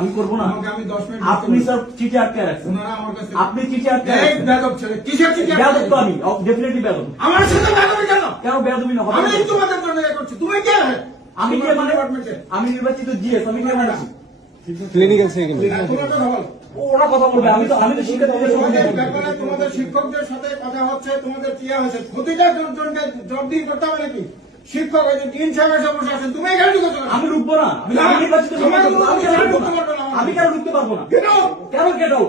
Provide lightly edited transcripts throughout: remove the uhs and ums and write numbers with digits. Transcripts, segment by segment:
আমি করবো না। আপনি স্যার চিঠি আটকে রাখছেন, আপনি চিঠি আটকে বেয়াদব তো আমি ডেফিনেটলি বেয়াদব। আমার সাথে বেয়াদবি কেন? কেন বেয়াদবি না? আমি তোমাদের জন্য করছি, তুমি কে? আমি কে মানে? আমি নির্বাচিত জিএস, আমি কে মানে? ক্লিনিক্যাল সেকেন্ড ওরা কথা বলবে, আমি তো শিক্ষার্থীদের সঙ্গে তোমাদের শিক্ষকদের সাথে কথা হচ্ছে, তোমাদের কি হয়েছে প্রতিটা জনকে জবাবদিহি করতে হবে নাকি? শিক্ষক তিন সাহেবের সমস্যা আছে, তুমি এখানে ঢুকেছো? আমি রুখবো না, আমি নির্বাচিত, আমি কেন ঢুকতে পারবো না? কেন কেটাও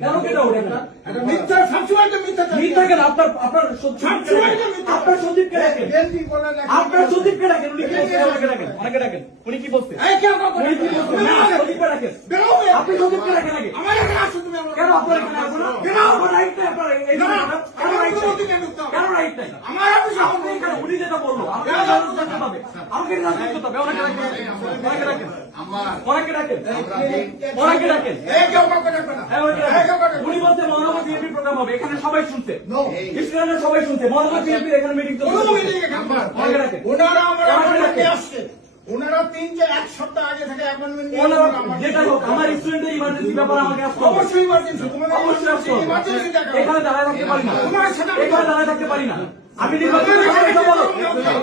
কেন কেটাও মিথ্যা সবসময় তো মিথ্যা মিথ্যা কেন? আপনার সন্দীপকে ডাকেন, আপনার সন্দীপকে ডাকেন, উনি কি বলছেন? অনেকে ডাকেন, উনি কি বলছেন? সন্দীপকে ডাকেন, আপনি সন্দীপকে ডাকেন আগে। কেন আপনার এখানে আসবো না? কেন আমার রাইট নাই? আপনার কেন রাইট নাই? আপনি এখানে উনি যেটা বললো আমাকে জানতে হবে, আমাকে জানতে হবে। অনেকে ডাকেন, অনেকে ডাকেন, অনেকে ডাকেন। উনি বলতে মহানগর বিএনপি প্রোগ্রাম হবে, এখানে সবাই শুনছে, স্টুডেন্টরা সবাই শুনছে, মহানগর বিএনপি এখানে মিটিং চলছে। ওনারা 3-4 সপ্তাহ আগে থেকে অ্যাপয়েন্টমেন্ট নিয়ে যেটা হোক, আমার স্টুডেন্টের ইমার্জেন্সি ব্যাপারে আমাকে আসতে হবে। অবশ্যই ইমার্জেন্সি, অবশ্যই আসতে হবে। এখানে দাঁড়ায় থাকতে পারি না, এখানে দাঁড়ায় থাকতে পারি না। আমি নির্বাচিত সদস্য বলো,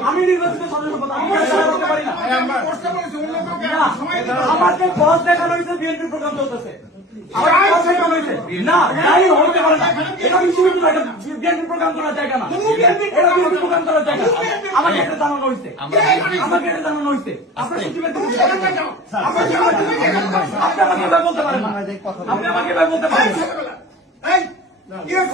আমি নির্বাচিত সদস্য বলো, আমি দাঁড়ায় থাকতে পারি না। আমাকে বস দেখানো হয়েছে, বিএনপি প্রোগ্রাম চলতেছে। না, তাই হতে পারে না। এটা বিশ্ববিদ্যালয়, এটা বিএনপি প্রোগ্রাম করার জায়গা না, এটা বিএনপি প্রোগ্রাম করার জায়গা। আমাকে এটা জানানো হয়েছে, আমাকে এটা জানানো হয়েছে। আপনার সচিবের আপনি আমাকে এভাবে বলতে পারেন না, আপনি আমাকে এভাবে বলতে পারেন না।